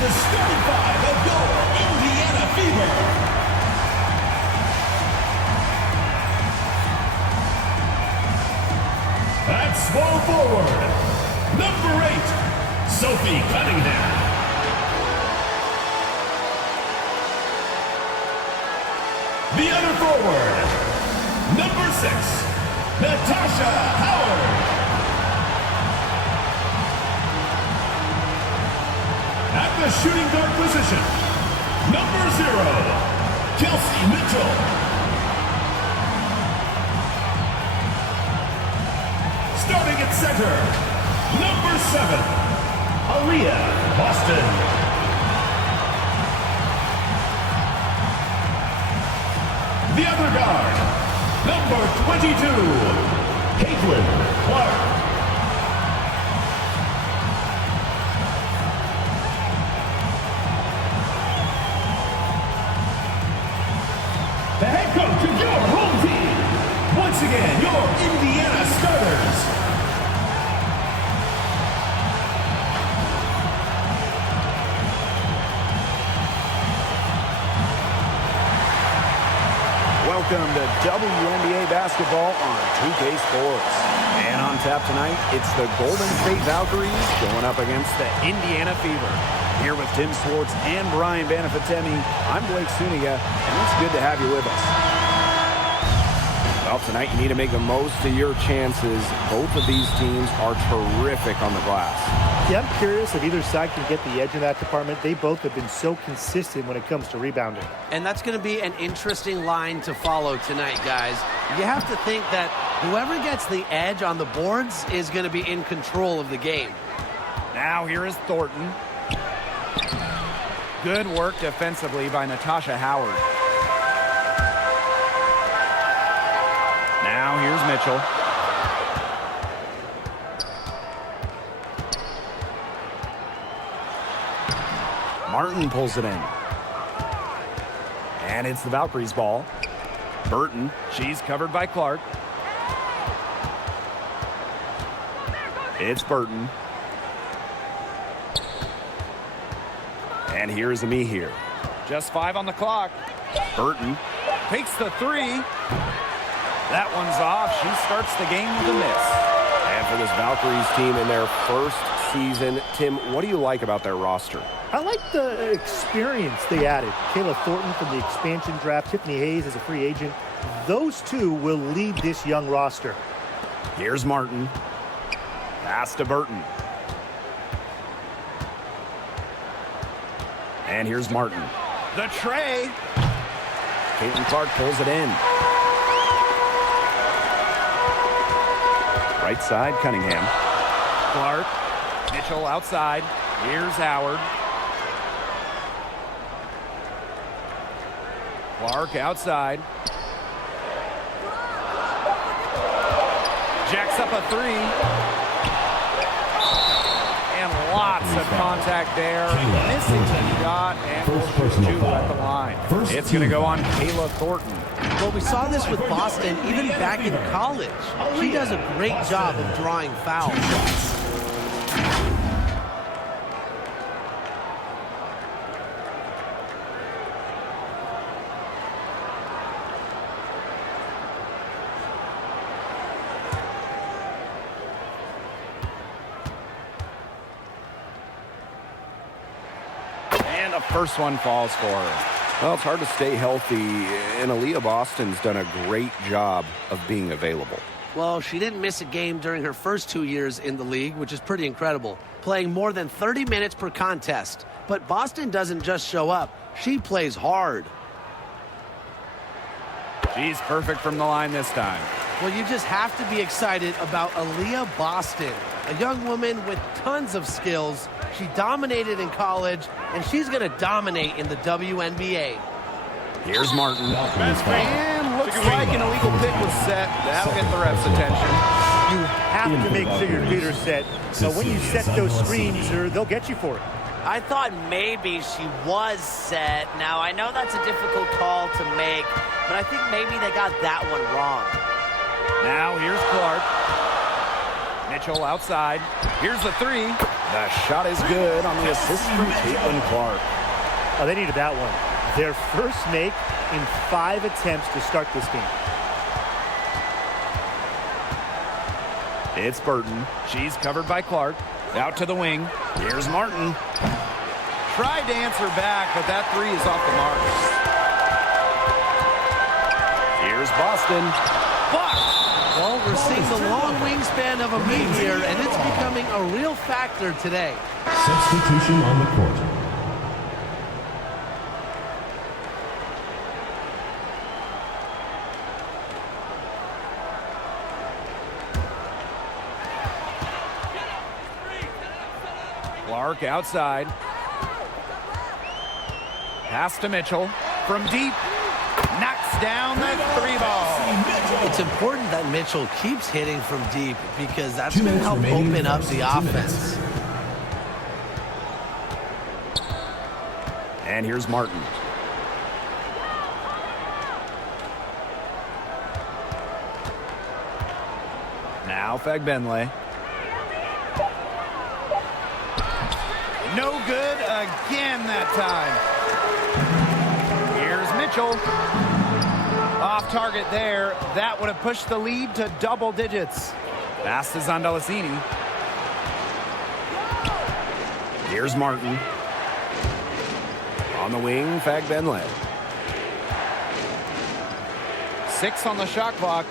the starting five of your Indiana Fever. At small forward, number 8, Sophie Cunningham. The other forward, number 6, Natasha Howard. At the shooting guard position, number 0, Kelsey Mitchell. Starting at center, number 7, Aaliyah Boston. The other guard, number 22, Caitlin Clark. The head coach of your home team. Once again, your Indiana starters. Welcome to WNBA basketball on 2K Sports. And on tap tonight, it's the Golden State Valkyries going up against the Indiana Fever. Here with Tim Swartz and Brian Banafitemi, I'm Blake Suniga, and it's good to have you with us. Well, tonight you need to make the most of your chances. Both of these teams are terrific on the glass. Yeah, I'm curious if either side can get the edge in that department. They both have been so consistent when it comes to rebounding. And that's going to be an interesting line to follow tonight, guys. You have to think that whoever gets the edge on the boards is going to be in control of the game. Now here is Thornton. Good work defensively by Natasha Howard. Now here's Mitchell. Martin pulls it in. And it's the Valkyries' ball. Burton, she's covered by Clark. It's Burton. And here's Ami here. Just 5 on the clock. Burton takes the 3. That one's off. She starts the game with a miss. And for this Valkyries team in their first season, Tim, what do you like about their roster? I like the experience they added. Kayla Thornton from the expansion draft, Tiffany Hayes as a free agent. Those two will lead this young roster. Here's Martin. Pass to Burton. And here's Martin. The tray. Caitlin Clark pulls it in. Right side, Cunningham. Clark. Mitchell outside. Here's Howard. Clark outside. Jacks up a 3. And lots of contact there. Missing the shot and will shoot 2 at the line. It's going to go on Kayla Thornton. Well, we saw this with Boston even back in college. She does a great job of drawing foul shots. And the first one falls for her. Well, it's hard to stay healthy, and Aaliyah Boston's done a great job of being available. Well, she didn't miss a game during her first 2 years in the league, which is pretty incredible, playing more than 30 minutes per contest. But Boston doesn't just show up. She plays hard. She's perfect from the line this time. Well, you just have to be excited about Aaliyah Boston, a young woman with tons of skills. She dominated in college, and she's going to dominate in the WNBA. Here's Martin. And looks like an illegal pick was set. That'll get the ref's attention. You have to make sure your feet are set. But when you set those screens, they'll get you for it. I thought maybe she was set. Now, I know that's a difficult call to make, but I think maybe they got that one wrong. Now here's Clark. Mitchell outside. Here's the 3. The shot is good on the assist from Caitlin Clark. Oh, they needed that one. Their first make in 5 attempts to start this game. It's Burton. She's covered by Clark. Out to the wing. Here's Martin. Tried to answer back, but that three is off the mark. Here's Boston. Blocked. Well, we're seeing the long wingspan of a meat here, and it's becoming a real factor today. Substitution on the court. Clark outside. Pass to Mitchell. From deep. Knocks down the three ball. It's important that Mitchell keeps hitting from deep because that's 2 going to minutes help remaining open up first the 2 offense. minutes. And here's Martin. Now Fagbenle. No good again that time. Here's Mitchell. Off target there. That would have pushed the lead to double digits. Pass to Zondalesini. Here's Martin. On the wing, Fagbenle. 6 on the shot clock.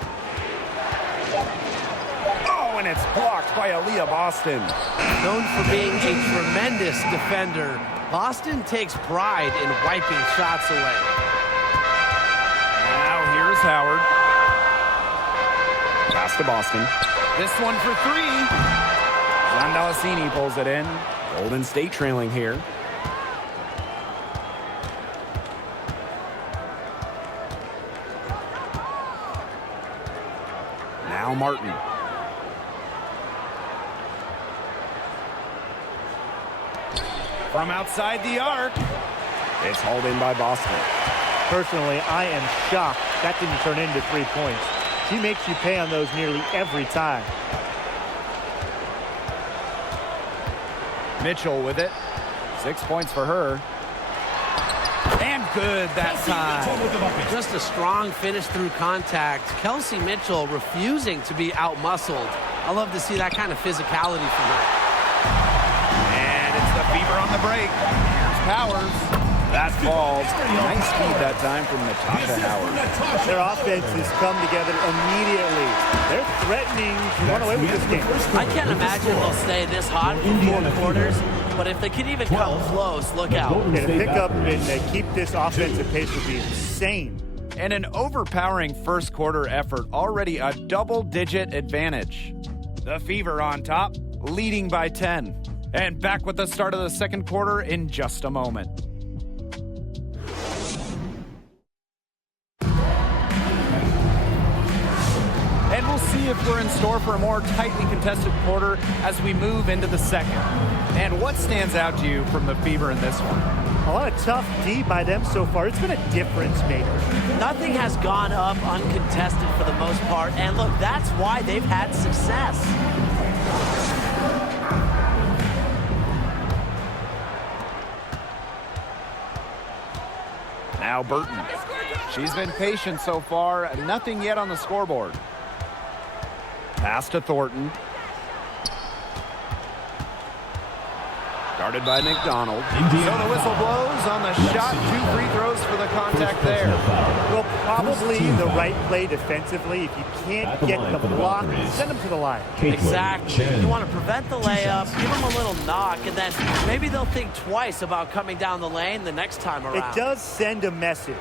Oh, and it's blocked by Aaliyah Boston. Known for being a tremendous defender, Boston takes pride in wiping shots away. Now here's Howard. Pass to Boston. This one for 3. Zondalesini pulls it in. Golden State trailing here. Now Martin. From outside the arc. It's hauled in by Boston. Personally, I am shocked that didn't turn into 3 points. She makes you pay on those nearly every time. Mitchell with it. 6 points for her. And good that time. Just a strong finish through contact. Kelsey Mitchell refusing to be outmuscled. I love to see that kind of physicality from her. And it's the Fever on the break. Here's Powers. That falls. Nice speed that time from Natasha Howard. Their offenses come together immediately. They're threatening to run away with this game. I can't imagine they'll stay this hot for 4 quarters, but if they can even come close, look out. And to pick up and keep this offensive pace would be insane. And an overpowering first quarter effort, already a double-digit advantage. The Fever on top, leading by 10. And back with the start of the second quarter in just a moment. And we'll see if we're in store for a more tightly contested quarter as we move into the second. And what stands out to you from the Fever in this one? A lot of tough D by them so far. It's been a difference maker. Nothing has gone up uncontested for the most part, and look, that's why they've had success. Now Burton. She's been patient so far. Nothing yet on the scoreboard. Pass to Thornton. Guarded by McDonald. So the whistle blows on the shot. 2 free throws for the contact there. Well, probably the right play defensively. If you can't get the block, send them to the line. Exactly. You want to prevent the layup, give them a little knock, and then maybe they'll think twice about coming down the lane the next time around. It does send a message.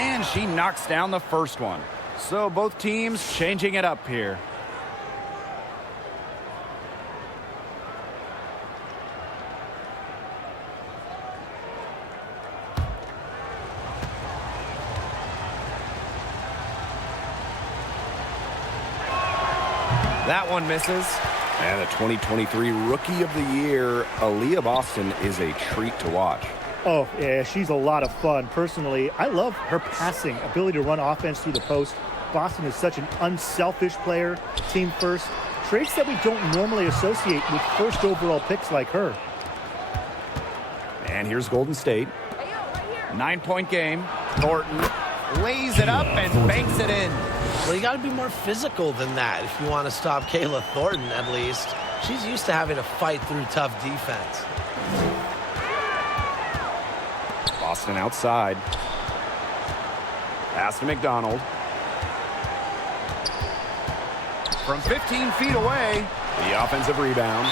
And she knocks down the first one. So both teams changing it up here. That one misses. And the 2023 Rookie of the Year, Aaliyah Boston, is a treat to watch. Oh, yeah, she's a lot of fun. Personally, I love her passing, ability to run offense through the post. Boston is such an unselfish player, team first, traits that we don't normally associate with first overall picks like her. And here's Golden State. 9-point game. Thornton lays it up and banks it in. Well, you got to be more physical than that if you want to stop Kayla Thornton, at least. She's used to having to fight through tough defense. Boston outside. Pass to McDonald. From 15 feet away, the offensive rebound.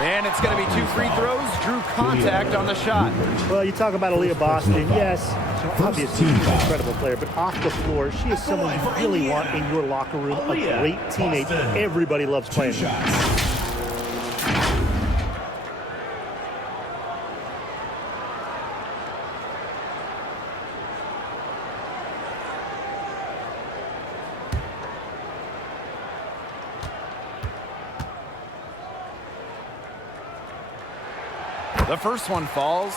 And it's going to be 2 free throws. Drew contact on the shot. Well, you talk about Aaliyah Boston. Yes, obviously she's an incredible player, but off the floor, she is someone you really want in your locker room. A great teammate. Everybody loves playing her. The first one falls.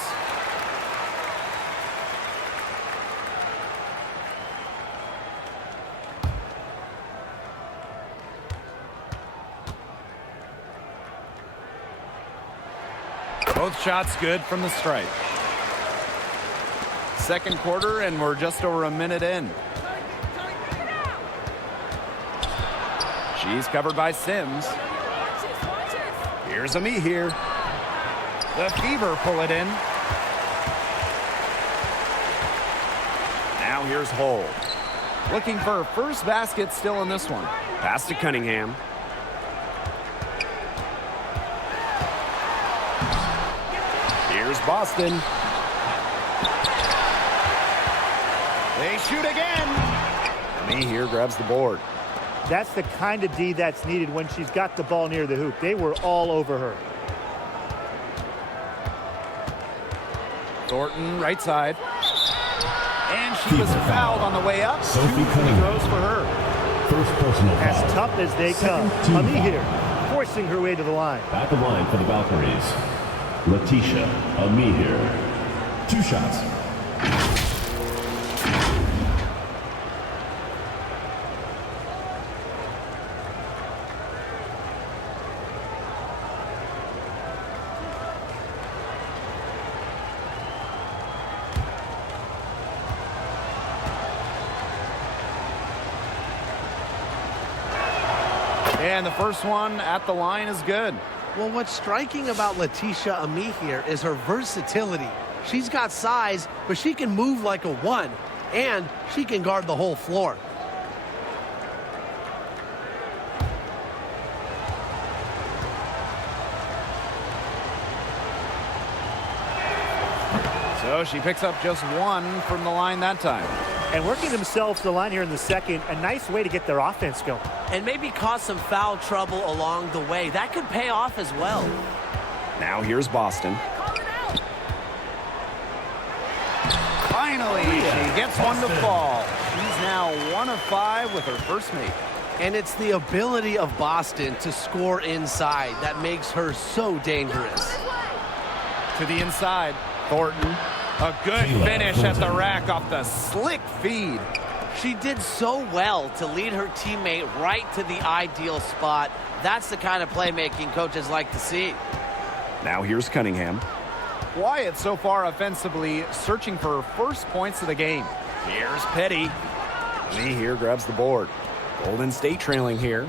Both shots good from the stripe. Second quarter, and we're just over a minute in. She's covered by Sims. Here's a me here. The Fever pull it in. Now here's Hull. Looking for her first basket still in this one. Pass to Cunningham. Here's Boston. They shoot again. Me here grabs the board. That's the kind of D that's needed when she's got the ball near the hoop. They were all over her. Thornton, right side. And she was fouled on the way up. 2 free throws for her. First personal foul. As tough as they come. Ami here, forcing her way to the line. At the line for the Valkyries, Letitia Amihir. 2 shots. And the first one at the line is good. Well, what's striking about Letitia Ami here is her versatility. She's got size, but she can move like a 1, and she can guard the whole floor. So she picks up just 1 from the line that time. And working themselves to the line here in the second, a nice way to get their offense going. And maybe cause some foul trouble along the way. That could pay off as well. Now here's Boston. Finally, she gets one to fall. She's now 1 of 5 with her first make. And it's the ability of Boston to score inside that makes her so dangerous. To the inside, Thornton. A good finish at the rack off the slick feed. She did so well to lead her teammate right to the ideal spot. That's the kind of playmaking coaches like to see. Now here's Cunningham. Quiet so far offensively, searching for her first points of the game. Here's Petty. Lee here grabs the board. Golden State trailing here.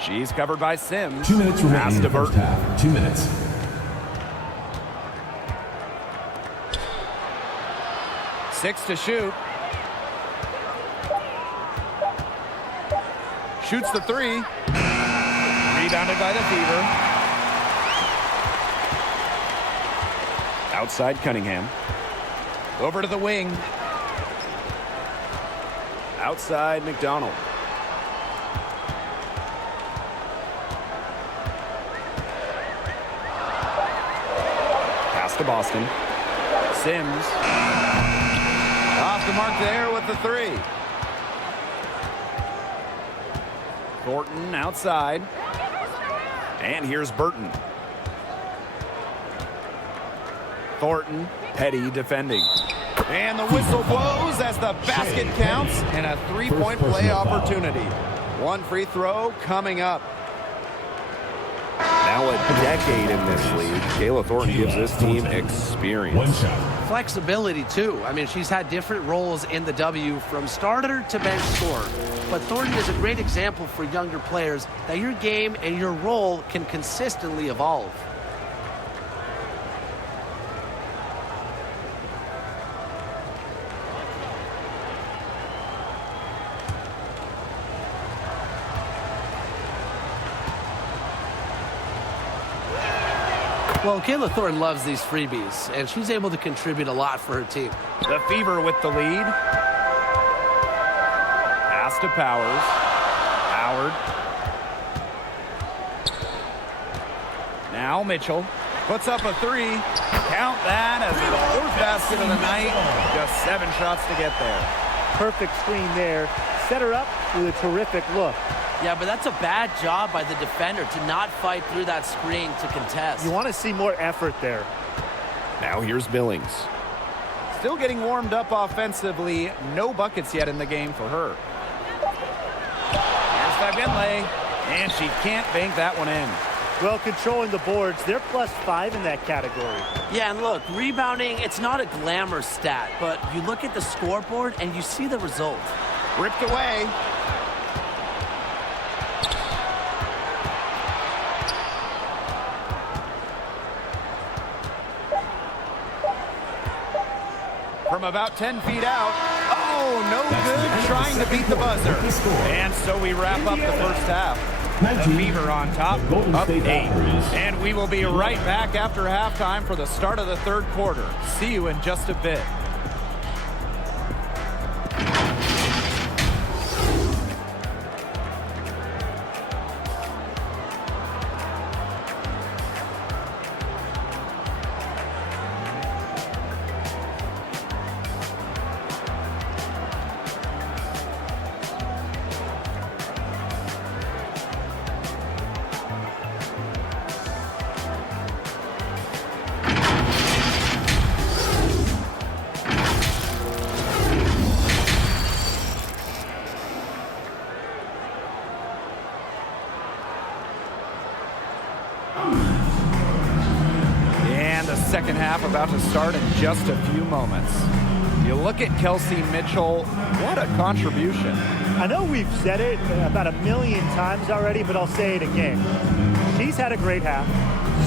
She's covered by Sims. 2 minutes remaining in the first Burton. half. 2 minutes. Six to shoot. Shoots the 3. Rebounded by the Fever. Outside Cunningham. Over to the wing. Outside McDonald. Pass to Boston. Sims. Off the mark there with the 3. Thornton outside. And here's Burton. Thornton, Petty defending. And the whistle blows as the basket counts and a three-point play opportunity. One free throw coming up. Now a decade in this league, Kayla Thornton gives this team experience. One shot. Flexibility, too. I mean, she's had different roles in the W from starter to bench scorer. But Thornton is a great example for younger players that your game and your role can consistently evolve. Well, Kayla Thornton loves these freebies, and she's able to contribute a lot for her team. The Fever with the lead. Pass to Powers. Howard. Now Mitchell puts up a three. Count that as the fourth basket of the night. Just 7 shots to get there. Perfect screen there. Set her up with a terrific look. Yeah, but that's a bad job by the defender to not fight through that screen to contest. You want to see more effort there. Now here's Billings. Still getting warmed up offensively. No buckets yet in the game for her. Here's Favinley, and she can't bank that one in. Well, controlling the boards, they're +5 in that category. Yeah, and look, rebounding, it's not a glamour stat, but you look at the scoreboard and you see the result. Ripped away. From about 10 feet out. Oh, no good trying to beat the buzzer. And so we wrap up the first half. The Fever on top, up 8. And we will be right back after halftime for the start of the third quarter. See you in just a bit. Second half about to start in just a few moments. You look at Kelsey Mitchell, what a contribution. I know we've said it about 1,000,000 times already, but I'll say it again. She's had a great half,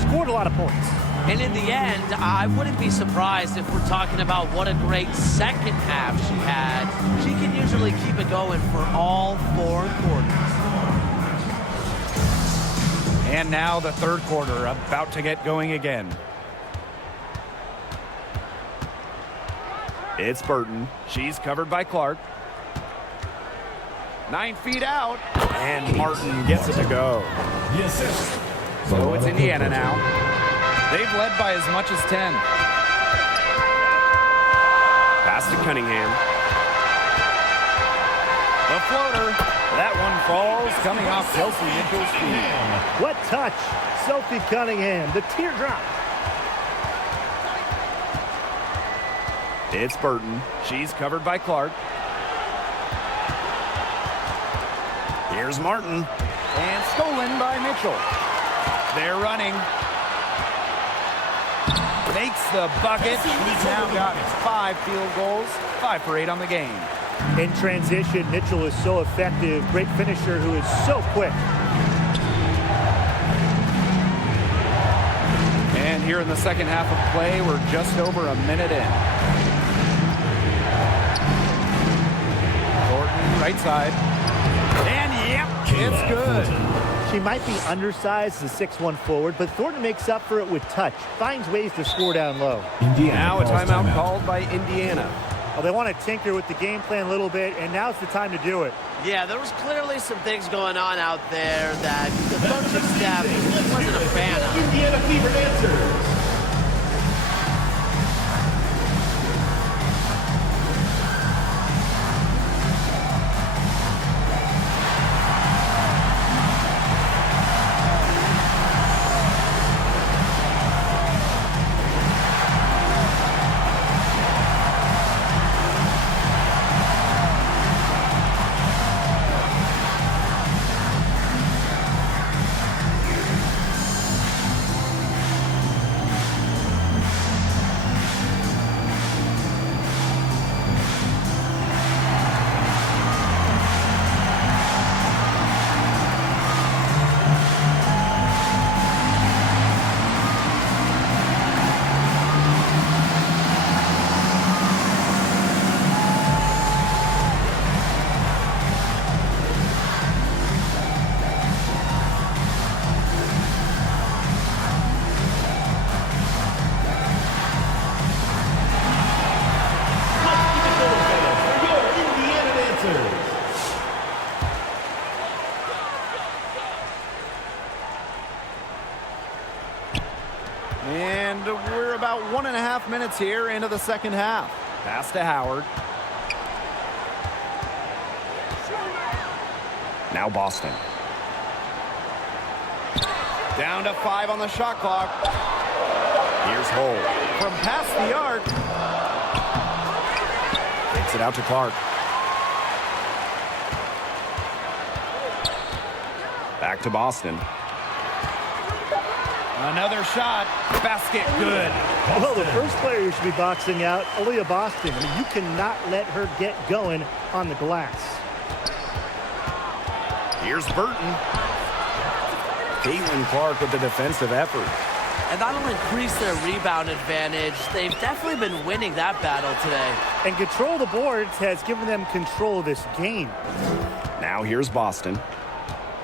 scored a lot of points. And in the end, I wouldn't be surprised if we're talking about what a great second half she had. She can usually keep it going for all 4 quarters. And now the third quarter about to get going again. It's Burton. She's covered by Clark. 9 feet out. And Martin gets it to go. So it's Indiana now. They've led by as much as 10. Pass to Cunningham. The floater. That one falls, coming off Kelsey Mitchell's feet. What touch. Sophie Cunningham, the teardrop. It's Burton. She's covered by Clark. Here's Martin. And stolen by Mitchell. They're running. Makes the bucket. She's now got 5 field goals, 5 for 8 on the game. In transition, Mitchell is so effective. Great finisher who is so quick. And here in the second half of play, we're just over a minute in. Thornton, right side. And yep, it's good. She might be undersized as a 6'1" forward, but Thornton makes up for it with touch. Finds ways to score down low. Now a timeout called by Indiana. Well, they want to tinker with the game plan a little bit, and now's the time to do it. Yeah, there was clearly some things going on out there that the coaching staff wasn't a fan of. Indiana Fever answers. And we're about 1.5 minutes here into the second half. Pass to Howard. Now Boston. Down to 5 on the shot clock. Here's Hull. From past the arc. Takes it out to Clark. Back to Boston. Another shot. Basket good. Well, the first player who should be boxing out, Aaliyah Boston. I mean, you cannot let her get going on the glass. Here's Burton. Caitlin Clark with the defensive effort. And that'll increase their rebound advantage. They've definitely been winning that battle today. And control of the boards has given them control of this game. Now here's Boston.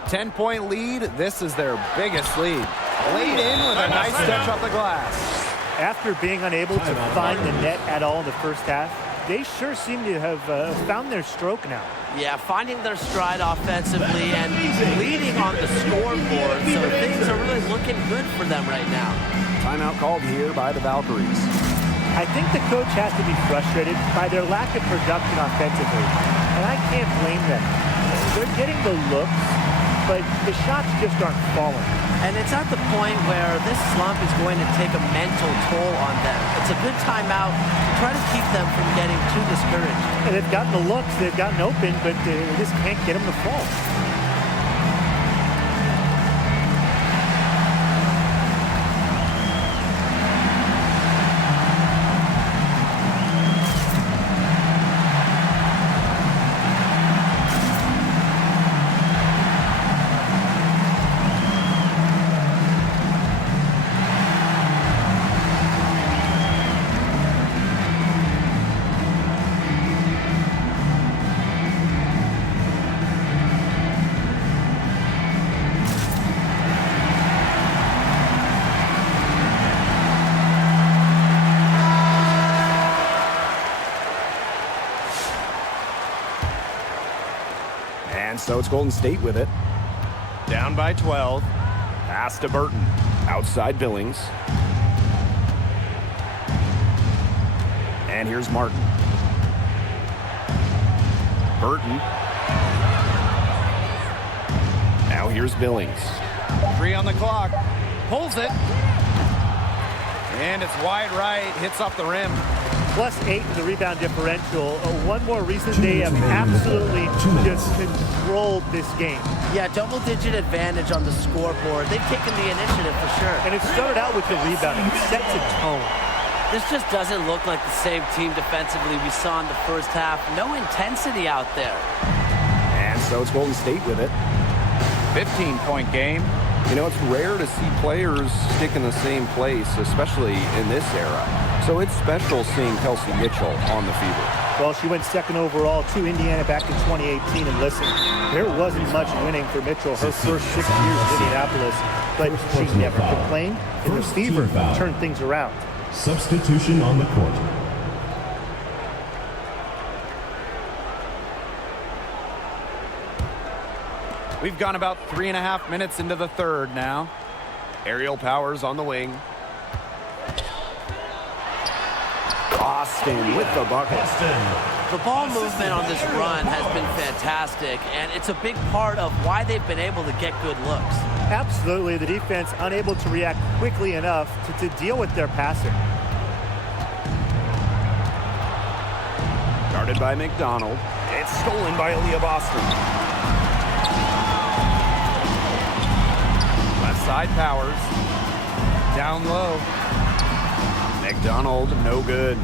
10-point lead. This is their biggest lead. Laid in with a nice touch off the glass. After being unable to find the net at all in the first half, they sure seem to have found their stroke now. Yeah, finding their stride offensively and leading on the scoreboard. So things are really looking good for them right now. Timeout called here by the Valkyries. I think the coach has to be frustrated by their lack of production offensively. And I can't blame them. They're getting the looks, but the shots just aren't falling. And it's at the point where this slump is going to take a mental toll on them. It's a good timeout to try to keep them from getting too discouraged. And they've gotten the looks, they've gotten open, but they just can't get them to fall. So it's Golden State with it. Down by 12. Pass to Burton. Outside Billings. And here's Martin. Burton. Now here's Billings. 3 on the clock. Pulls it. And it's wide right. Hits off the rim. +8 in the rebound differential. One more reason they have absolutely just controlled this game. Yeah, double-digit advantage on the scoreboard. They've taken the initiative for sure. And it started out with the rebounding. It sets a tone. This just doesn't look like the same team defensively we saw in the first half. No intensity out there. And so it's Golden State with it. 15-point game. You know, it's rare to see players stick in the same place, especially in this era. So it's special seeing Kelsey Mitchell on the field. Well, she went second overall to Indiana back in 2018. And listen, there wasn't much winning for Mitchell her first 6 years in Indianapolis. But she never complained, and the Fever turned things around. Substitution on the court. We've gone about 3.5 minutes into the third now. Aerial Powers on the wing. Boston with the bucket. The ball movement on this run has been fantastic, and it's a big part of why they've been able to get good looks. Absolutely, the defense unable to react quickly enough to deal with their passing. Guarded by McDonald. It's stolen by Aaliyah Boston. Left side Powers. Down low. McDonald, no good.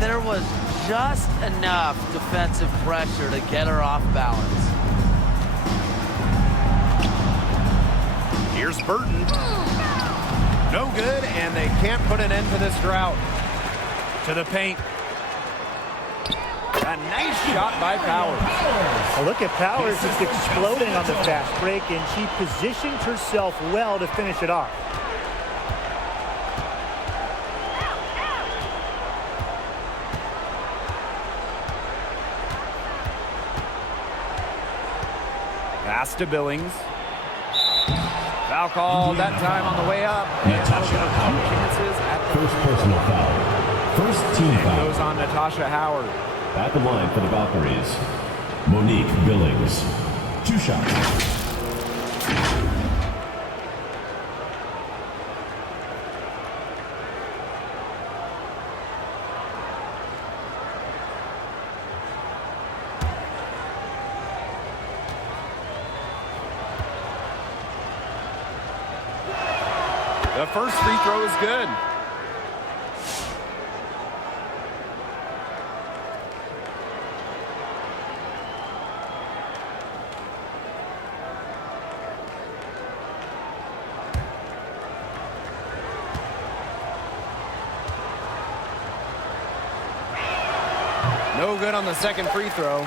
There was just enough defensive pressure to get her off balance. Here's Burton. No good, and they can't put an end to this drought. To the paint. A nice shot by Powers. Well, look at Powers just exploding on the fast break, and she positioned herself well to finish it off. Pass to Billings. Foul call that time on the way up. And chances first personal foul. First team foul. Goes on Natasha Howard. At the line for the Valkyries, Monique Billings. 2 shots. The first free throw is good. No good on the second free throw.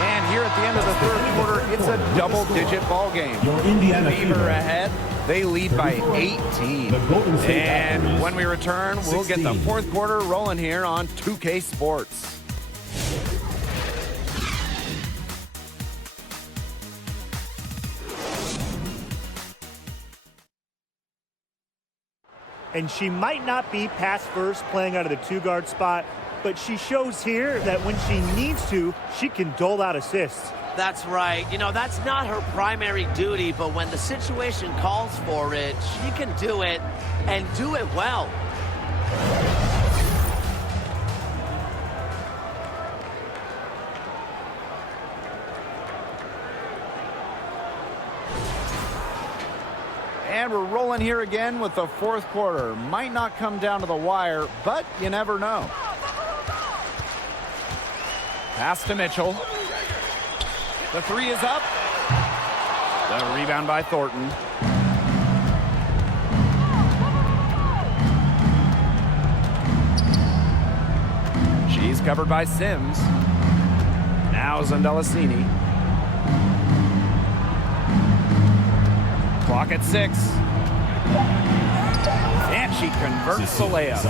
And here at the end of the third quarter, it's a double-digit ball game. Your Indiana Fever ahead. They lead by 18. The Golden State And Valkyries, when we return, we'll get the 16. fourth quarter rolling here on 2K Sports. And she might not be pass first playing out of the 2-guard spot, but she shows here that when she needs to, she can dole out assists. That's right. You know, that's not her primary duty, but when the situation calls for it, she can do it and do it well. And we're rolling here again with the fourth quarter. Might not come down to the wire, but you never know. Pass to Mitchell. The three is up. The rebound by Thornton. She's covered by Sims. Now Zandelasini. Clock at 6. And she converts the layup.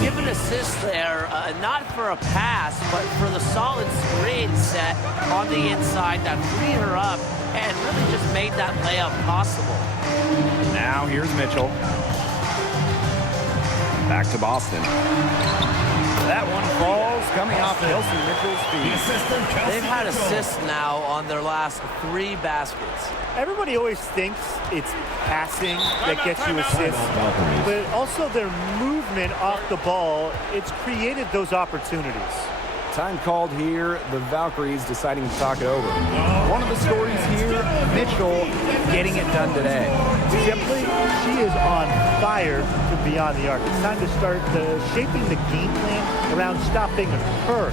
Give an assist there, not for a pass, but for the solid screen set on the inside that freed her up and really just made that layup possible. Now here's Mitchell. Back to Boston. That one falls coming off Kelsey Mitchell's feet. They've had assists now on their last 3 baskets. Everybody always thinks it's passing that gets you assists, but also their movement off the ball, it's created those opportunities. Time called here, the Valkyries deciding to talk it over. One of the stories here, Mitchell getting it done today. Simply, she is on fire from beyond the arc. It's time to start shaping the game plan around stopping her.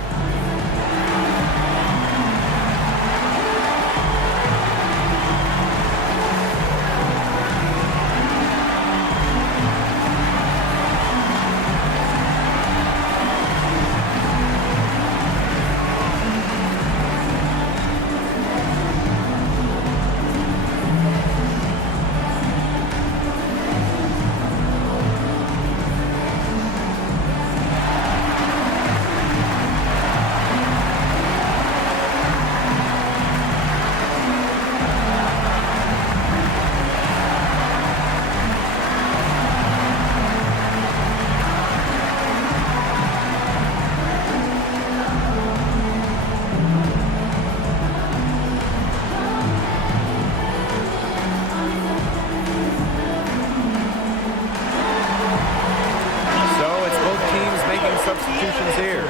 Substitutions here.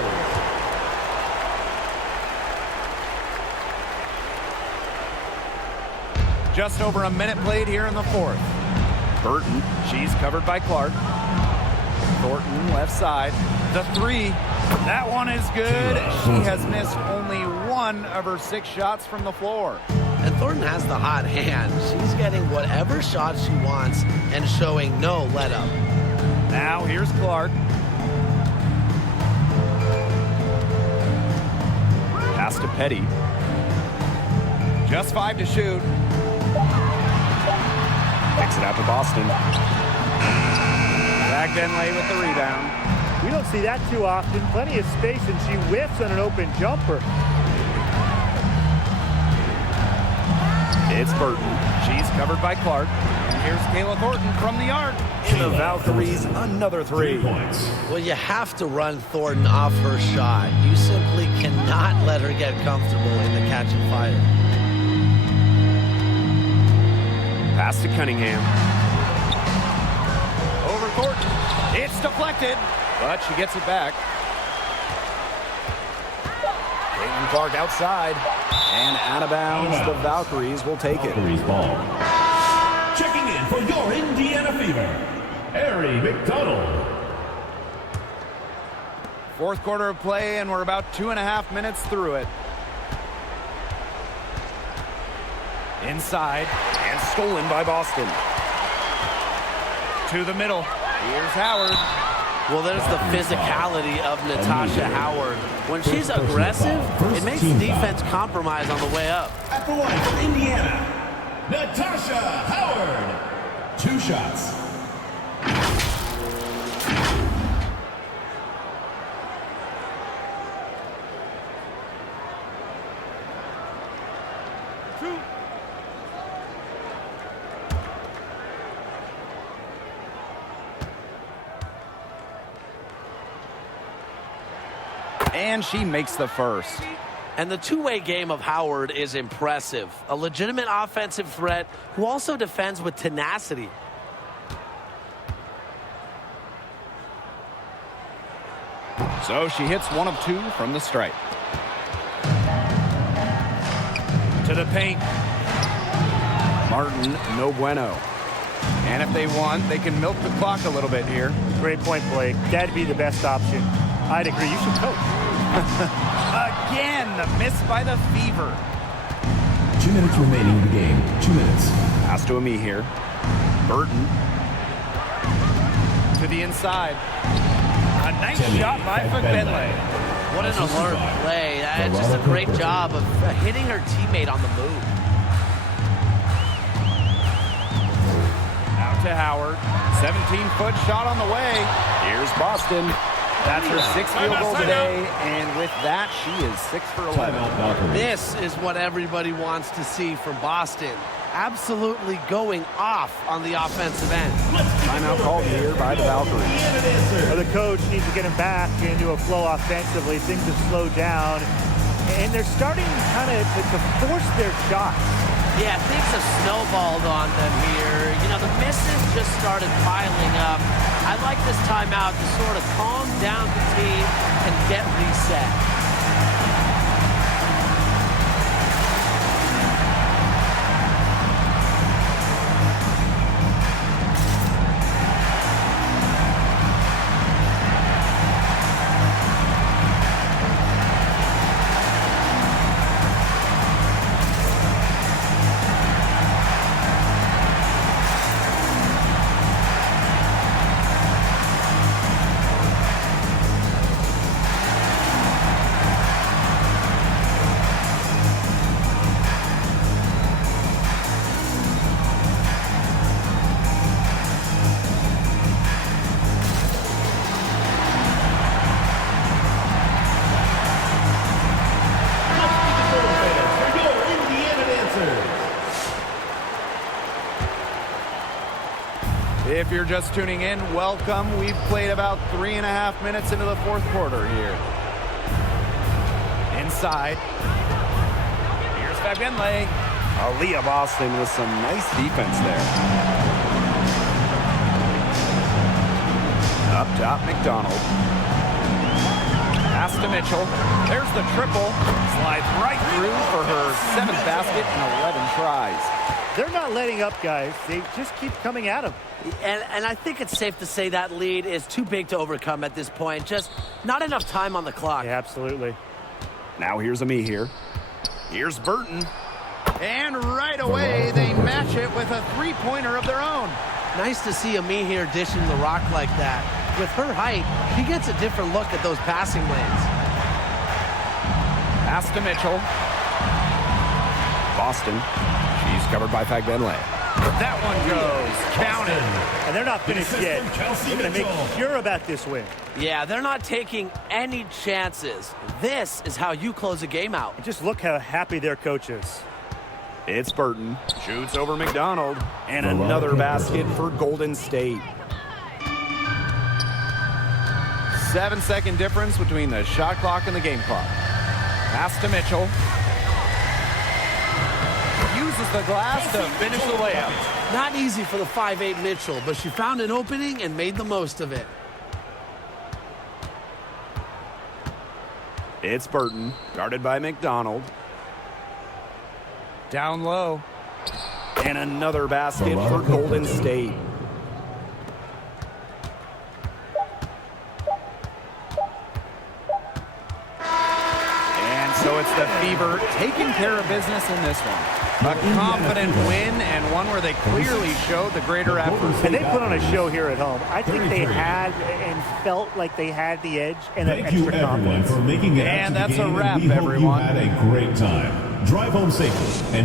Just over a minute played here in the fourth. Burton, she's covered by Clark. Thornton, left side. The three, that one is good. She has missed only 1 of her 6 shots from the floor. And Thornton has the hot hand. She's getting whatever shot she wants and showing no let up. Now here's Clark. Pass to Petty. Just 5 to shoot. Picks it out to Boston. Bagdenley with the rebound. We don't see that too often. Plenty of space, and she whiffs on an open jumper. It's Burton. She's covered by Clark. And here's Kayla Thornton from the arc. And the Valkyries, another 3 points. Well, you have to run Thornton off her shot. You simply cannot let her get comfortable in the catch and fire. Pass to Cunningham. Over Thornton. It's deflected, but she gets it back. Caitlin Clark outside. And out of bounds, the Valkyries will take it. Valkyries ball. Checking in for your Indiana Fever, Harry McDonald. Fourth quarter of play, and we're about 2.5 minutes through it. Inside, and stolen by Boston. To the middle. Here's Howard. Well, there's the physicality of Natasha Howard. When she's aggressive, it makes the defense compromise on the way up. At the line for Indiana, Natasha Howard. 2 shots. And she makes the first. And the two-way game of Howard is impressive. A legitimate offensive threat who also defends with tenacity. So she hits 1 of 2 from the stripe. To the paint. Martin, no bueno. And if they want, they can milk the clock a little bit here. Great point, Blake. That'd be the best option. I'd agree. You should coach. Again, the miss by the Fever. 2 minutes remaining in the game. 2 minutes. Pass to Ami here. Burton. To the inside. A nice shot by Fagbenle. What an alert play. It's just a great job of hitting her teammate on the move. Out to Howard. 17-foot shot on the way. Here's Boston. That's her 6th field goal today, and with that, she is 6 for 11. This is what everybody wants to see from Boston. Absolutely going off on the offensive end. Timeout called here by the Valkyries. Well, the coach needs to get them back into a flow offensively. Things have slowed down, and they're starting kind of to force their shots. Yeah, things have snowballed on them here. You know, the misses just started piling up. I'd like this timeout to sort of calm down the team and get reset. If you're just tuning in, welcome. We've played about 3.5 minutes into the fourth quarter here. Inside. Here's Fagbenle. Aaliyah Boston with some nice defense there. Up top, McDonald. Pass to Mitchell. There's the triple. Slides right through for her 7th basket in 11 tries. They're not letting up, guys. They just keep coming at them. And I think it's safe to say that lead is too big to overcome at this point. Just not enough time on the clock. Yeah, absolutely. Now here's Ami here. Here's Burton. And right away, they match it with a three-pointer of their own. Nice to see Ami here dishing the rock like that. With her height, she gets a different look at those passing lanes. Pass to Mitchell. Boston. She's covered by Fagbenle. That one goes. Counted. And they're not finished yet. They're going to make sure about this win. Yeah, they're not taking any chances. This is how you close a game out. And just look how happy their coach is. It's Burton. Shoots over McDonald. And another basket for Golden State. 7-second difference between the shot clock and the game clock. Pass to Mitchell. Uses the glass to finish the layup. Not easy for the 5'8" Mitchell, but she found an opening and made the most of it. It's Burton, guarded by McDonald. Down low. And another basket for Golden State. And so it's the Fever taking care of business in this one. A confident win and one where they clearly showed the greater effort. And they put on a show here at home. I think they had and felt like they had the edge and an Thank you, extra everyone, confidence. for making it out And to the that's a game, wrap, we hope everyone. you had a great time. Drive home safely and